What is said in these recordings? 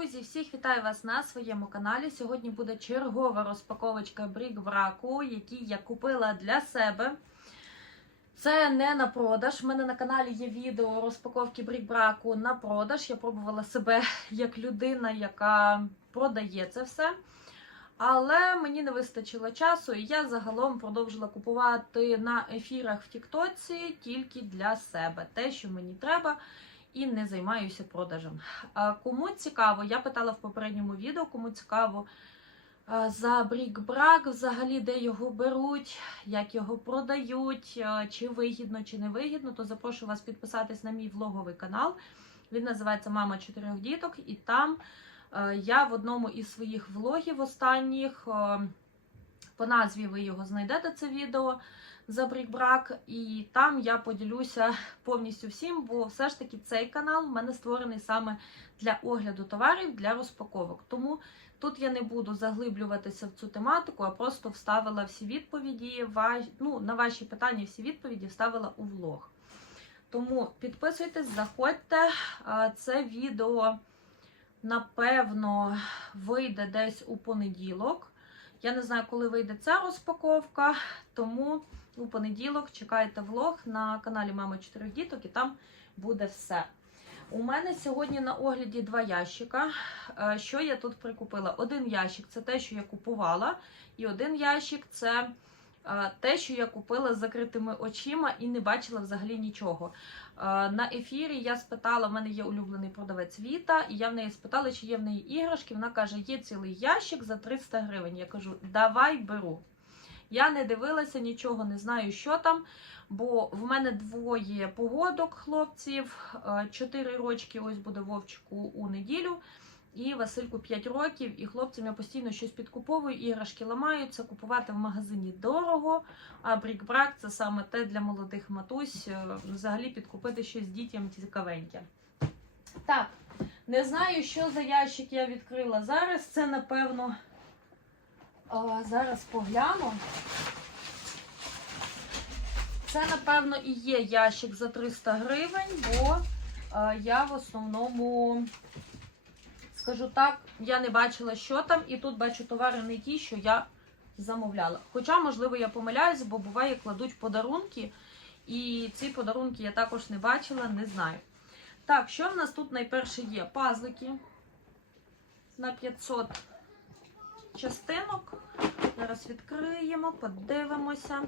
Друзі, всіх вітаю вас на своєму каналі. Сьогодні буде чергова розпаковочка брік-браку, який я купила для себе. Це не на продаж. У мене на каналі є відео розпаковки брік-браку на продаж. Я пробувала себе як людина, яка продає це все. Але мені не вистачило часу, і я загалом продовжила купувати на ефірах в Тіктоці тільки для себе. Те, що мені треба, і не займаюся продажем. Кому цікаво, я питала в попередньому відео, кому цікаво за брік-брак, взагалі, де його беруть, як його продають, чи вигідно, чи не вигідно, то запрошую вас підписатись на мій влоговий канал. Він називається Мама чотирьох діток, і там я в одному із своїх влогів останніх, по назві ви його знайдете це відео за брік-брак, і там я поділюся повністю всім, бо все ж таки цей канал в мене створений саме для огляду товарів, для розпаковок. Тому тут я не буду заглиблюватися в цю тематику, а просто вставила всі відповіді, ну, на ваші питання всі відповіді вставила у влог. Тому підписуйтесь, заходьте. Це відео, напевно, вийде десь у понеділок. Я не знаю, коли вийде ця розпаковка, тому у понеділок чекайте влог на каналі Мама чотирьох діток, і там буде все. У мене сьогодні на огляді два ящика. Е, Що я тут прикупила? Один ящик це те, що я купувала, і один ящик це е, те, що я купила з закритими очима і не бачила взагалі нічого. Е, На ефірі я спитала, в мене є улюблений продавець Віта, і я в неї спитала, чи є в неї іграшки. Вона каже, є цілий ящик за 300 гривень. Я кажу, давай беру. Я не дивилася, нічого не знаю, що там, бо в мене двоє погодок хлопців, е, чотири рочки, ось буде Вовчику у неділю, і Васильку 5 років. І хлопцям я постійно щось підкуповую, іграшки ламаються, купувати в магазині дорого. А брік-брак це саме те для молодих матусь, е, взагалі підкупити щось дітям цікавеньке. Так, не знаю, що за ящик я відкрила зараз. Це, напевно. А, зараз погляну. Це, напевно, і є ящик за 300 гривень, бо а, я в основному, скажу так, я не бачила, що там, і тут бачу товари не ті, що я замовляла. Хоча, можливо, я помиляюсь, бо буває, кладуть подарунки, і ці подарунки я також не бачила, не знаю. Так, що в нас тут найперше є? Пазлики на 500 частинок. Зараз відкриємо, подивимося.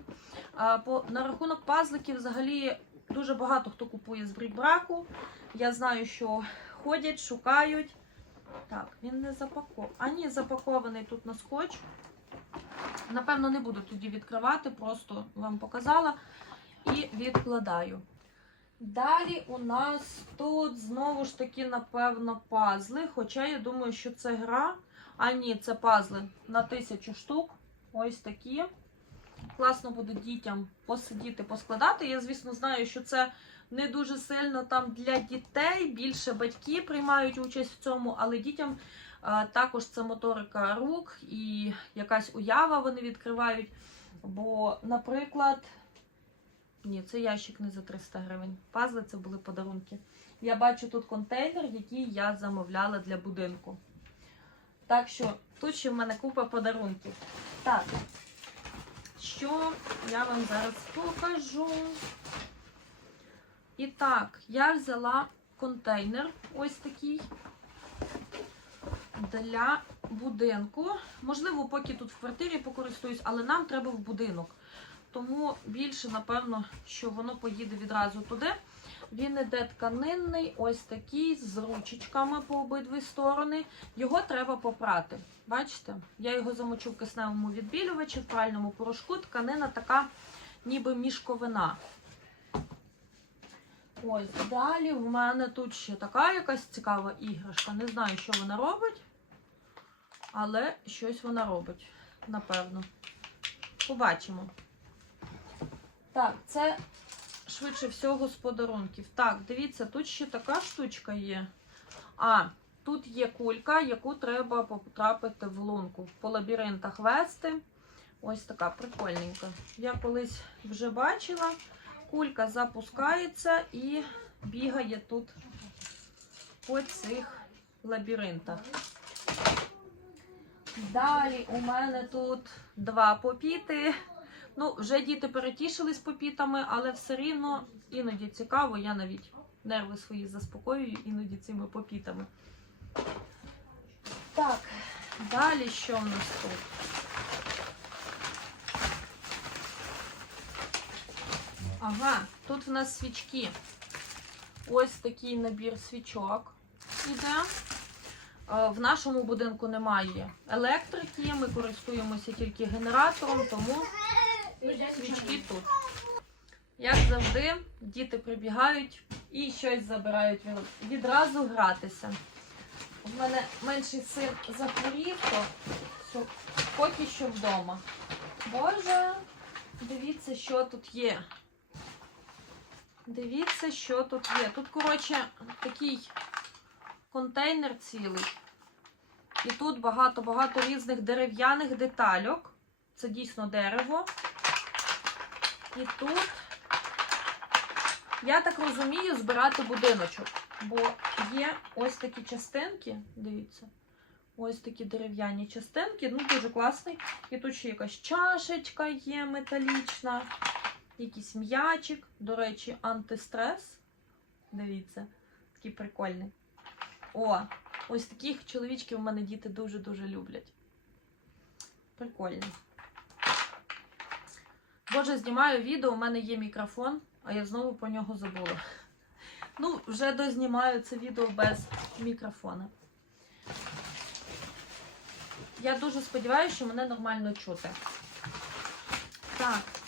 А, по, на рахунок пазликів, взагалі, дуже багато хто купує з брібраку. Я знаю, що ходять, шукають. Так, він не запакований. А ні, запакований тут на скотч. Напевно, не буду тоді відкривати, просто вам показала і відкладаю. Далі у нас тут знову ж таки, напевно, пазли. Хоча я думаю, що це гра. А ні, це пазли на тисячу штук. Ось такі. Класно буде дітям посидіти, поскладати. Я, звісно, знаю, що це не дуже сильно там для дітей. Більше батьки приймають участь в цьому, але дітям також це моторика рук і якась уява вони відкривають. Бо, наприклад, ні, це ящик не за 300 гривень. Пазли це були подарунки. Я бачу тут контейнер, який я замовляла для будинку. Так що тут ще в мене купа подарунків. Так, що я вам зараз покажу. І так, я взяла контейнер ось такий для будинку. Можливо, поки тут в квартирі покористуюсь, але нам треба в будинок. Тому більше, напевно, що воно поїде відразу туди. Він іде тканинний, ось такий, з ручечками по обидві сторони. Його треба попрати. Бачите? Я його замочу в кисневому відбілювачі, в пральному порошку. Тканина така, ніби мішковина. Ось, далі в мене тут ще така якась цікава іграшка. Не знаю, що вона робить, але щось вона робить, напевно. Побачимо. Так, це швидше всього з подарунків. Так, дивіться, тут ще така штучка є. А, тут є кулька, яку треба потрапити в лунку. По лабіринтах вести. Ось така прикольненька. Я колись вже бачила. Кулька запускається і бігає тут по цих лабіринта. Далі у мене тут два попіти. Ну, вже діти перетішились попітами, але все рівно іноді цікаво, я навіть нерви свої заспокоюю іноді цими попітами. Так, далі що в нас тут? Ага, тут в нас свічки. Ось такий набір свічок іде. Е, В нашому будинку немає електрики, ми користуємося тільки генератором, тому свічки тут. Як завжди, діти прибігають і щось забирають відразу гратися. У мене менший син захворів, то поки що вдома. Боже, дивіться, що тут є. Дивіться, що тут є. Тут, коротше, такий контейнер цілий. І тут багато-багато різних дерев'яних детальок. Це дійсно дерево. І тут, я так розумію, збирати будиночок. Бо є ось такі частинки, дивіться. Ось такі дерев'яні частинки. Ну, дуже класний. І тут ще якась чашечка є металічна, якийсь м'ячик. До речі, антистрес. Дивіться, такий прикольний. О, ось таких чоловічків у мене діти дуже-дуже люблять. Прикольно. Боже, знімаю відео, у мене є мікрофон, а я знову про нього забула. Ну, вже дознімаю це відео без мікрофона. Я дуже сподіваюся, що мене нормально чути. Так.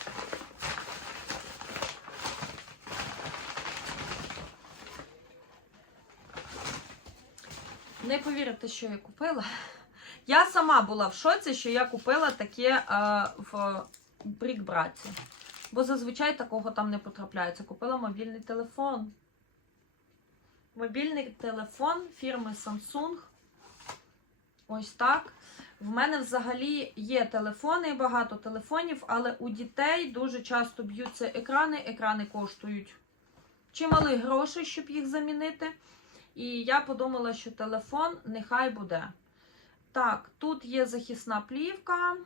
Не повірите, що я купила. Я сама була в шоці, що я купила таке е, в Брікбраці. Бо зазвичай такого там не потрапляється. Купила мобільний телефон. Мобільний телефон фірми Samsung. Ось так. В мене взагалі є телефони, багато телефонів, але у дітей дуже часто б'ються екрани. Екрани коштують чимали грошей, щоб їх замінити. І я подумала, що телефон нехай буде. Так, тут є захисна плівка.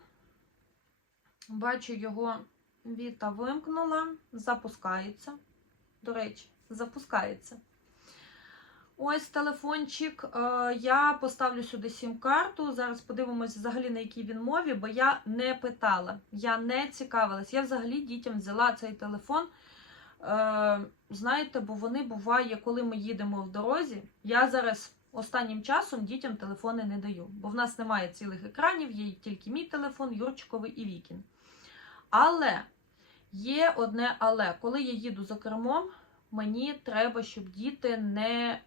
Бачу, його Віта вимкнула. Запускається. До речі, запускається. Ось телефончик. Е, Я поставлю сюди сім-карту. Зараз подивимось взагалі, на якій він мові, бо я не питала, я не цікавилась. Я взагалі дітям взяла цей телефон. Е, Знаєте, бо вони буває, коли ми їдемо в дорозі. Я зараз останнім часом дітям телефони не даю, бо в нас немає цілих екранів, є тільки мій телефон, Юрчиковий і Вікін. Але є одне але. Коли я їду за кермом, мені треба, щоб діти не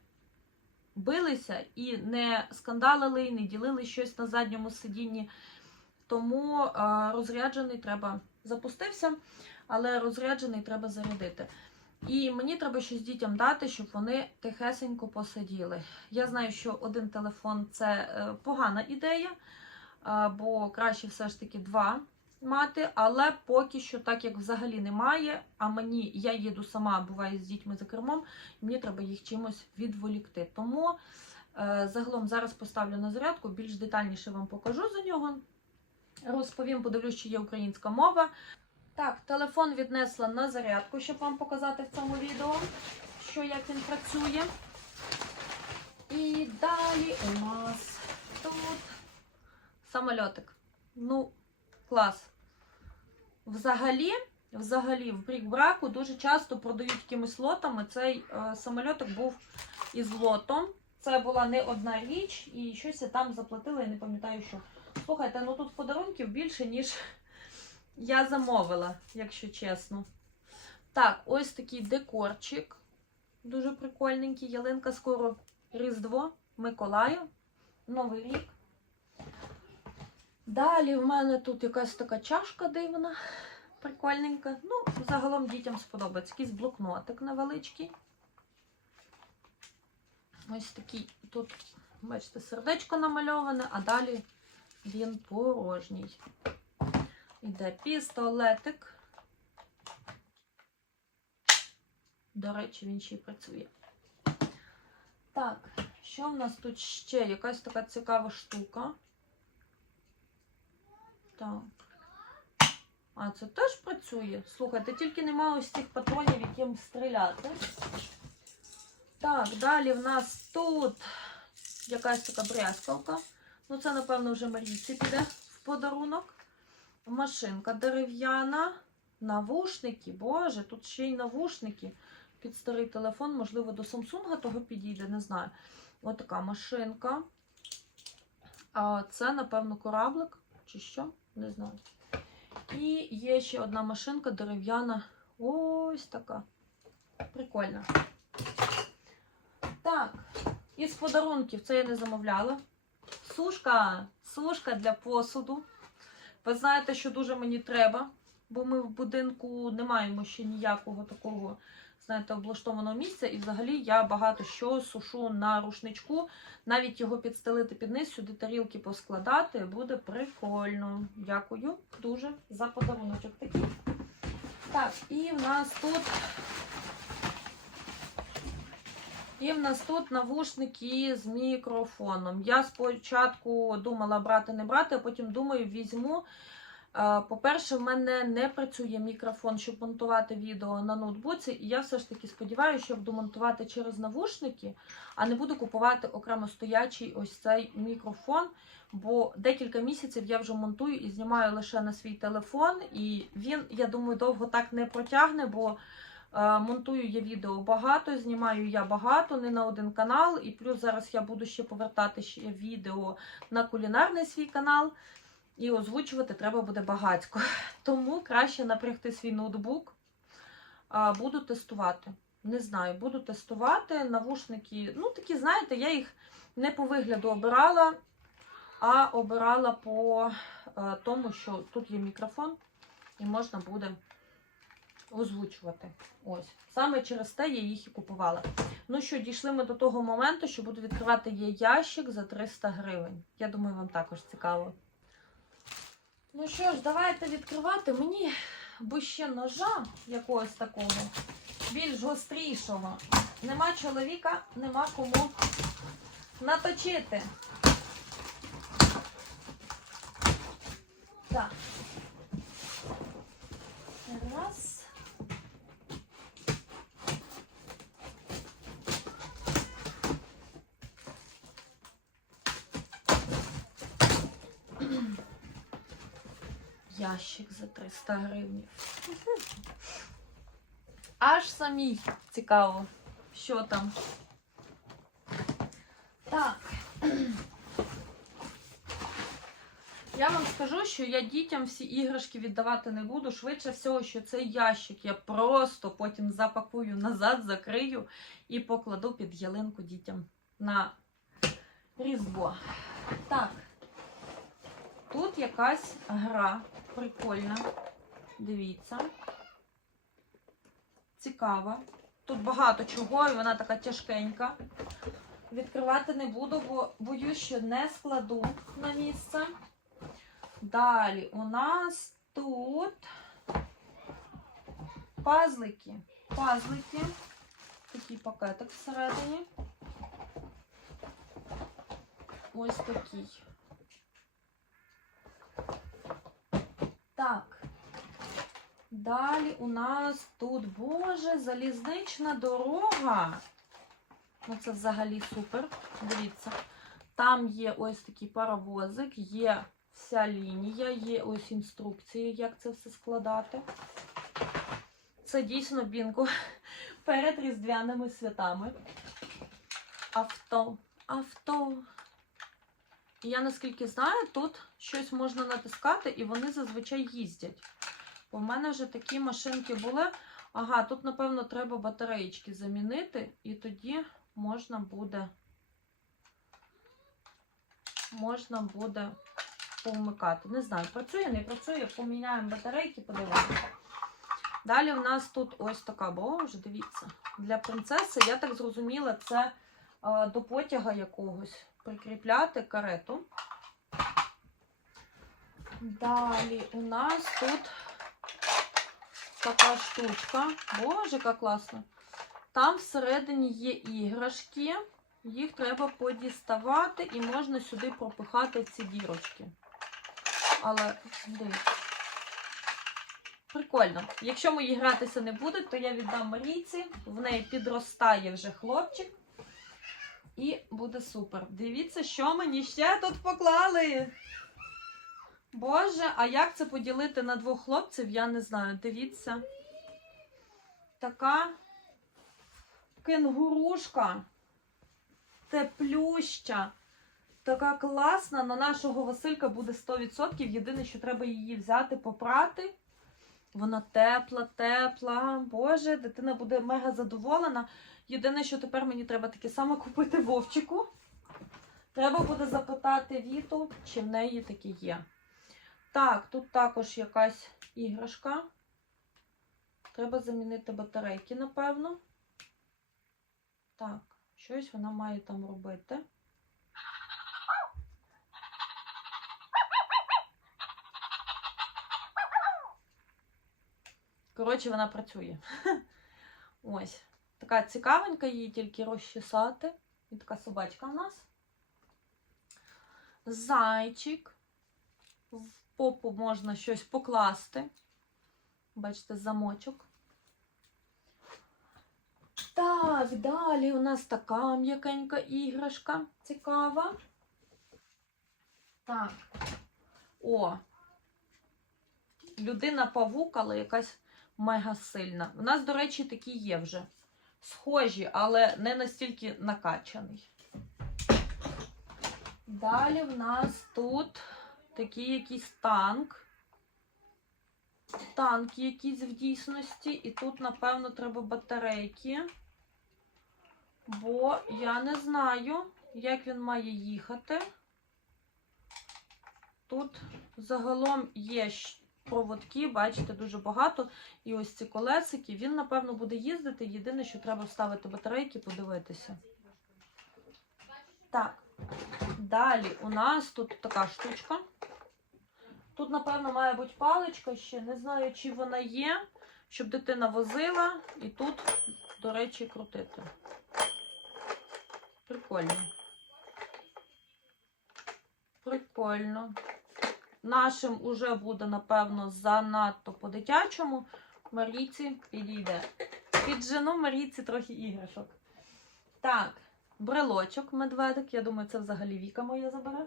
билися і не скандалили, і не ділили щось на задньому сидінні. Тому е, розряджений треба запустився, але розряджений треба зарядити. І мені треба щось дітям дати, щоб вони тихесенько посиділи. Я знаю, що один телефон це е, погана ідея, е, бо краще все ж таки два мати, але поки що, так як взагалі немає, а мені я їду сама, буває з дітьми за кермом, мені треба їх чимось відволікти. Тому е, загалом зараз поставлю на зарядку, більш детальніше вам покажу за нього. Розповім, подивлюсь, чи є українська мова. Так, телефон віднесла на зарядку, щоб вам показати в цьому відео, що як він працює. І далі у нас тут самольотик. Ну, клас. Взагалі, взагалі, в брік-браку дуже часто продають якимись лотами. Цей е, самольотик був із лотом. Це була не одна річ, і щось я там заплатила, я не пам'ятаю, що. Слухайте, ну тут подарунків більше, ніж я замовила, якщо чесно. Так, ось такий декорчик. Дуже прикольненький. Ялинка скоро Різдво, Миколаю, Новий рік. Далі в мене тут якась така чашка дивна, прикольненька. Ну, загалом дітям сподобається. Якийсь блокнотик невеличкий. Ось такий тут, бачите, сердечко намальоване, а далі він порожній. Іде пістолетик. До речі, він ще й працює. Так, Що в нас тут ще? Якась така цікава штука. Так. А, це теж працює. Слухайте, тільки немає ось цих патронів, яким стріляти. Так, далі в нас тут якась така брязкалка. Ну, це, напевно, вже Марійці піде в подарунок. Машинка дерев'яна. Навушники. Боже, тут ще й навушники під старий телефон. Можливо, до Samsung того підійде, не знаю. Ось така машинка. А це, напевно, кораблик чи що? Не знаю. І є ще одна машинка дерев'яна. Ось така. Прикольна. Так, із подарунків це я не замовляла. Сушка, сушка для посуду. Ви знаєте, що дуже мені треба, бо ми в будинку не маємо ще ніякого такого, знаєте, облаштованого місця. І взагалі я багато що сушу на рушничку. Навіть його підстелити під низ, сюди тарілки поскладати, буде прикольно. Дякую дуже за подаруночок такий. Так, і в нас тут. І в нас тут навушники з мікрофоном. Я спочатку думала брати, не брати, а потім думаю, візьму. Е, По-перше, в мене не працює мікрофон, щоб монтувати відео на ноутбуці. І я все ж таки сподіваюся, що буду монтувати через навушники, а не буду купувати окремо стоячий ось цей мікрофон. Бо декілька місяців я вже монтую і знімаю лише на свій телефон. І він, я думаю, довго так не протягне, бо Монтую я відео багато, знімаю я багато, не на один канал. І плюс зараз я буду ще повертати ще відео на кулінарний свій канал. І озвучувати треба буде багатько. Тому краще напрягти свій ноутбук. Буду тестувати. Не знаю, буду тестувати. Навушники, ну такі, знаєте, я їх не по вигляду обирала, а обирала по е, тому, що тут є мікрофон, і можна буде озвучувати. Ось. Саме через те я їх і купувала. Ну що, дійшли ми до того моменту, що буду відкривати є ящик за 300 гривень. Я думаю, вам також цікаво. Ну що ж, давайте відкривати. Мені би ще ножа якогось такого, більш гострішого. Нема чоловіка, нема кому наточити. Так. Раз. Ящик за 300 гривень. Аж самій цікаво, що там. Так. Я вам скажу, що я дітям всі іграшки віддавати не буду. Швидше всього, що цей ящик я просто потім запакую назад, закрию і покладу під ялинку дітям на різдво. Так. Тут якась гра прикольна. Дивіться. Цікава. Тут багато чого, і вона така тяжкенька. Відкривати не буду, бо боюсь, що не складу на місце. Далі у нас тут пазлики. Пазлики. Такий пакетик всередині. Ось такий. Так. Далі у нас тут, боже, залізнична дорога. Ну, це взагалі супер. Дивіться. Там є ось такий паровозик, є вся лінія, є ось інструкції, як це все складати. Це дійсно бінго перед різдвяними святами. Авто, авто. І я наскільки знаю, тут щось можна натискати, і вони зазвичай їздять. Бо в мене вже такі машинки були. Ага, тут, напевно, треба батареїчки замінити, і тоді можна буде можна буде повмикати. Не знаю, працює, не працює, поміняємо батарейки, подивимося. Далі в нас тут ось така, боже, дивіться, для принцеси, я так зрозуміла, це е, до потяга якогось прикріпляти карету. Далі у нас тут така штучка. Боже, яка класно. Там всередині є іграшки. Їх треба подіставати і можна сюди пропихати ці дірочки. Але дивіться. Прикольно. Якщо мої гратися не будуть, то я віддам Марійці. В неї підростає вже хлопчик. І буде супер. Дивіться, що мені ще тут поклали. Боже, а як це поділити на двох хлопців, я не знаю. Дивіться. Така кенгурушка. Теплюща. Така класна. На нашого Василька буде 100%. Єдине, що треба її взяти, попрати. Вона тепла, тепла. Боже, дитина буде мега задоволена. Єдине, що тепер мені треба таке саме купити вовчику. Треба буде запитати Віту, чи в неї такі є. Так, тут також якась іграшка. Треба замінити батарейки, напевно. Так, щось вона має там робити. Коротше, вона працює. Ось. Така цікавенька, її тільки розчесати. І така собачка в нас. Зайчик. В попу можна щось покласти. Бачите, замочок. Так, далі у нас така м'якенька іграшка цікава. Так. О. Людина павук, але якась мега сильна. У нас, до речі, такі є вже. Схожі, але не настільки накачаний. Далі в нас тут такий якийсь танк. Танк якийсь в дійсності. І тут, напевно, треба батарейки. Бо я не знаю, як він має їхати. Тут загалом є проводки, бачите, дуже багато. І ось ці колесики. Він, напевно, буде їздити. Єдине, що треба вставити батарейки, подивитися. Так. Далі у нас тут така штучка. Тут, напевно, має бути паличка ще. Не знаю, чи вона є, щоб дитина возила. І тут, до речі, крутити. Прикольно. Прикольно. Нашим уже буде, напевно, занадто по-дитячому. Марійці підійде. Піджену Марійці трохи іграшок. Так, брелочок медведик. Я думаю, це взагалі Віка моя забере.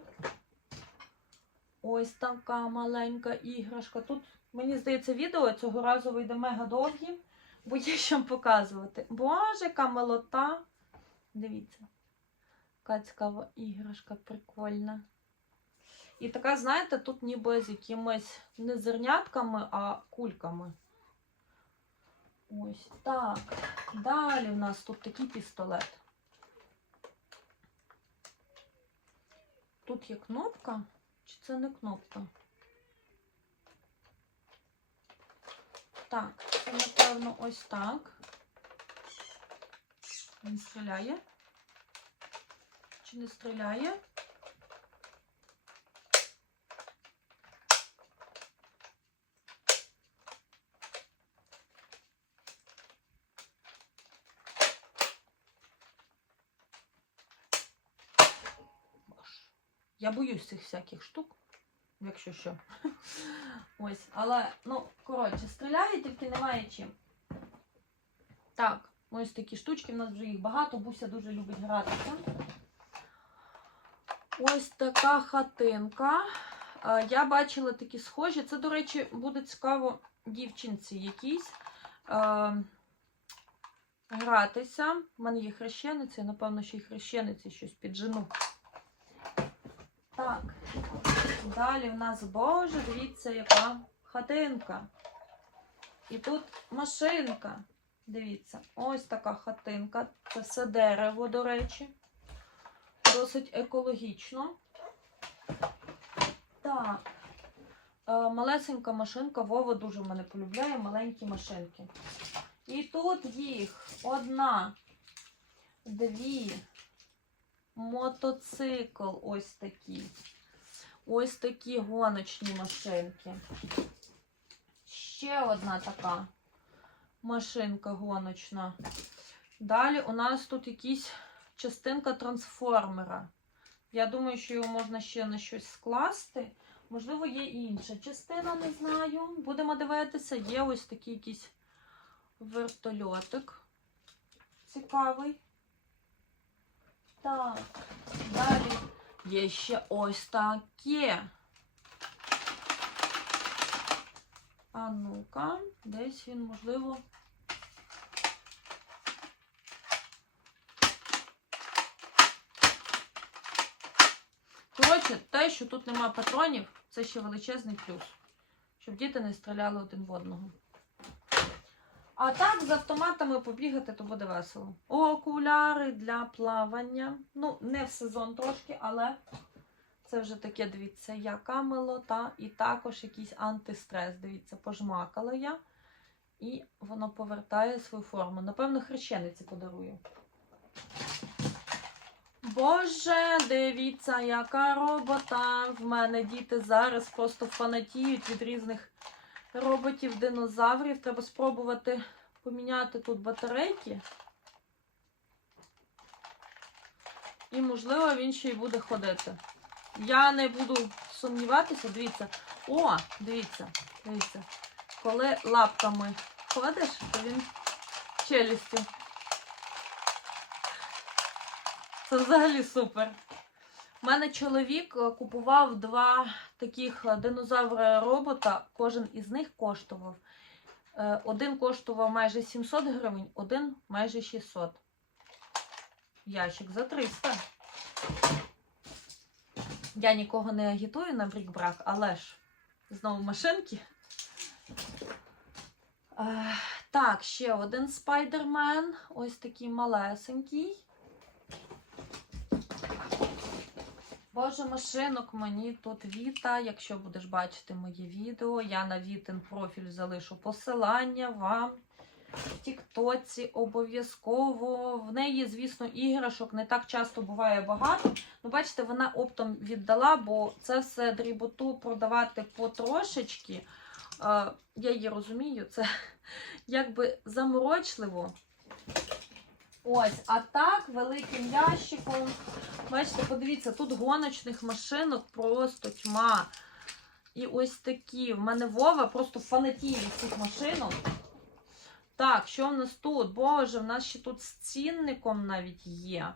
Ось така маленька іграшка. Тут, мені здається, відео цього разу вийде мега довгі, бо є що показувати. Боже, яка милота. Дивіться. Яка іграшка, прикольна. І така, знаєте, тут ніби з якимись не зернятками, а кульками. Ось так. Далі в нас тут такий пістолет. Тут є кнопка. Чи це не кнопка? Так, це, напевно, ось так. Він стріляє. Чи не стріляє? Я боюсь цих всяких штук, якщо що. Ось, але, ну, коротше, стріляє, тільки немає чим. Так, ось такі штучки, в нас вже їх багато, Буся дуже любить гратися. Ось така хатинка. Я бачила такі схожі. Це, до речі, буде цікаво дівчинці якійсь е, гратися. У мене є хрещениця, і, напевно, ще й хрещениці щось піджену. Так, далі в нас, боже, дивіться, яка хатинка. І тут машинка. Дивіться, ось така хатинка. Це все дерево, до речі. Досить екологічно. Так. Е, малесенька машинка. Вова дуже мене полюбляє маленькі машинки. І тут їх одна, дві, мотоцикл ось такий. Ось такі гоночні машинки. Ще одна така машинка гоночна. Далі у нас тут якісь частинка трансформера. Я думаю, що його можна ще на щось скласти. Можливо, є інша частина, не знаю. Будемо дивитися. Є ось такий якийсь вертольотик. Цікавий. Так, далі є ще ось таке. А ну-ка, десь він, можливо. Коротше, те, що тут нема патронів, це ще величезний плюс. Щоб діти не стріляли один в одного. А так, з автоматами побігати, то буде весело. Окуляри для плавання. Ну, не в сезон трошки, але це вже таке, дивіться, яка милота. І також якийсь антистрес. Дивіться, пожмакала я. І воно повертає свою форму. Напевно, хрещениці подарую. Боже, дивіться, яка робота. В мене діти зараз просто фанатіють від різних роботів, динозаврів. Треба спробувати поміняти тут батарейки. І, можливо, він ще й буде ходити. Я не буду сумніватися, дивіться. О, дивіться, дивіться. Коли лапками ходиш, то він челюстю. Це взагалі супер. У мене чоловік е, купував два таких е, динозавра-робота. Кожен із них коштував. Е, Один коштував майже 700 гривень, один майже 600. Ящик за 300. Я нікого не агітую на брік-брак, але ж знову машинки. Е, Так, ще один спайдермен. Ось такий малесенький. Боже, машинок мені тут Віта. Якщо будеш бачити моє відео, я на Вітин профіль залишу посилання вам. В Тіктоці обов'язково. В неї, звісно, іграшок не так часто буває багато. Ну, бачите, вона оптом віддала, бо це все дріботу продавати потрошечки. Е, я її розумію, це якби заморочливо. Ось, а так, великим ящиком. Бачите, подивіться, тут гоночних машинок просто тьма. І ось такі. В мене Вова просто фанатіє від цих машинок. Так, що в нас тут? Боже, в нас ще тут з цінником навіть є.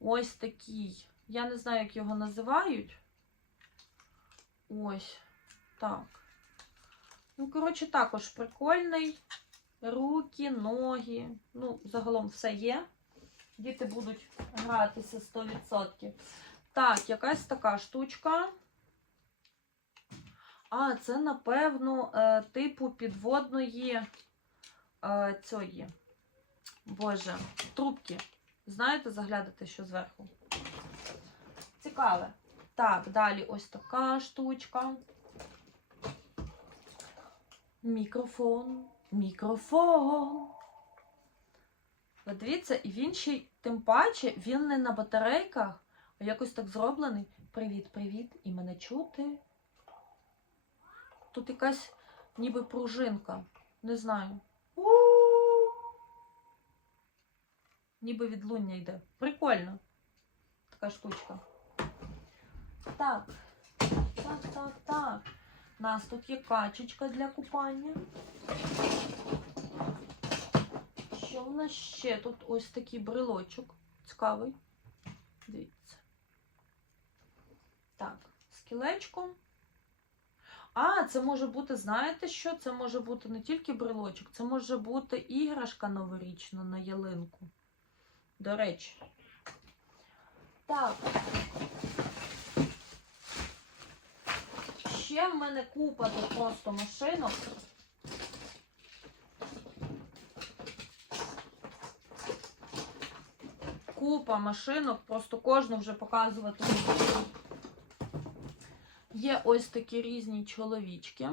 Ось такий. Я не знаю, як його називають. Ось. Так. Ну, коротше, також прикольний. Руки, ноги. Ну, загалом все є. Діти будуть гратися 100%. Так, якась така штучка. А, це, напевно, е, типу підводної е, цієї. Боже, трубки. Знаєте, заглядати, що зверху? Цікаве. Так, далі ось така штучка. Мікрофон. Мікрофон. Ви дивіться, і він ще тим паче, він не на батарейках, а якось так зроблений. Привіт, привіт, і мене чути. Тут якась ніби пружинка. Не знаю. Ніби відлуння йде. Прикольно. Така штучка. Так. Так, так, так. У нас тут є качечка для купання. Нас ще? Тут ось такий брелочок. Цікавий. Дивіться. Так, з. А, це може бути, знаєте що? Це може бути не тільки брелочок, це може бути іграшка новорічна на ялинку. До речі. Так. Ще в мене купа тут просто машинок. Купа машинок, просто кожну вже показувати. Є ось такі різні чоловічки.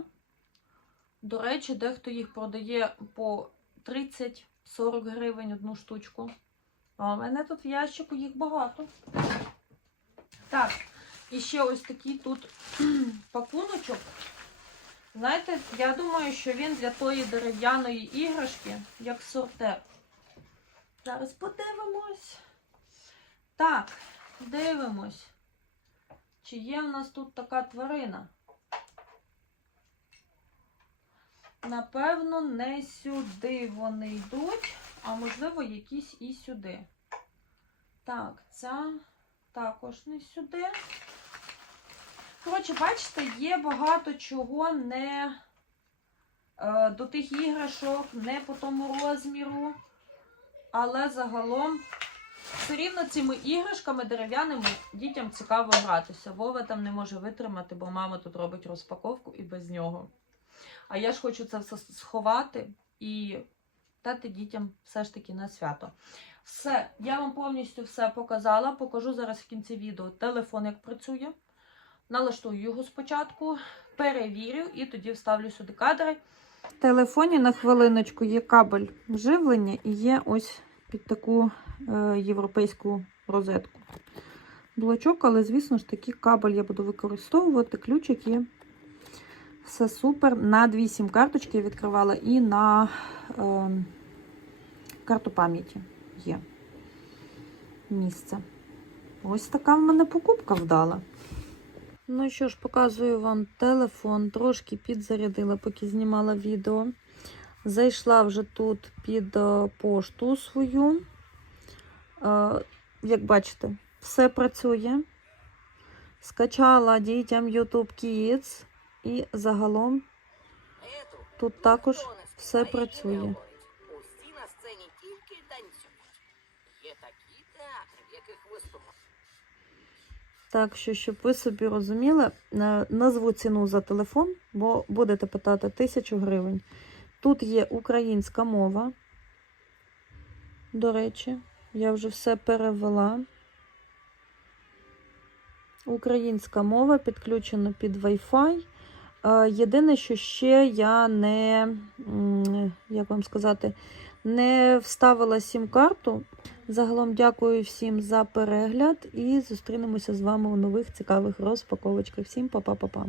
До речі, дехто їх продає по 30-40 гривень одну штучку. А у мене тут в ящику їх багато. Так, і ще ось такий тут пакуночок. Знаєте, я думаю, що він для тої дерев'яної іграшки, як сортер. Зараз подивимось. Так, дивимось. Чи є в нас тут така тварина? Напевно, не сюди вони йдуть, а можливо, якісь і сюди. Так, ця також не сюди. Коротше, бачите, є багато чого не е, до тих іграшок, не по тому розміру. Але загалом все рівно цими іграшками дерев'яними дітям цікаво гратися. Вова там не може витримати, бо мама тут робить розпаковку і без нього. А я ж хочу це все сховати і дати дітям все ж таки на свято. Все, я вам повністю все показала. Покажу зараз в кінці відео телефон, як працює. Налаштую його спочатку, перевірю і тоді вставлю сюди кадри. В телефоні на хвилиночку є кабель живлення і є ось під таку е, європейську розетку. Блочок, але, звісно ж, такий кабель я буду використовувати. Ключик є. Все супер. На дві сім карточки я відкривала і на е, карту пам'яті є місце. Ось така в мене покупка вдала. Ну що ж, показую вам телефон. Трошки підзарядила, поки знімала відео. Зайшла вже тут під е, пошту свою. Е, Як бачите, все працює. Скачала дітям YouTube Kids і загалом тут також все працює. Усі на сцені тільки. Є такі театри, яких виступають. Так що, щоб ви собі розуміли, е, назву ціну за телефон, бо будете питати тисячу гривень. Тут є українська мова. До речі, я вже все перевела. Українська мова підключена під Wi-Fi. Е, Єдине, що ще я не, як вам сказати, не вставила сім-карту. Загалом дякую всім за перегляд і зустрінемося з вами у нових цікавих розпаковочках. Всім па-па-па-па.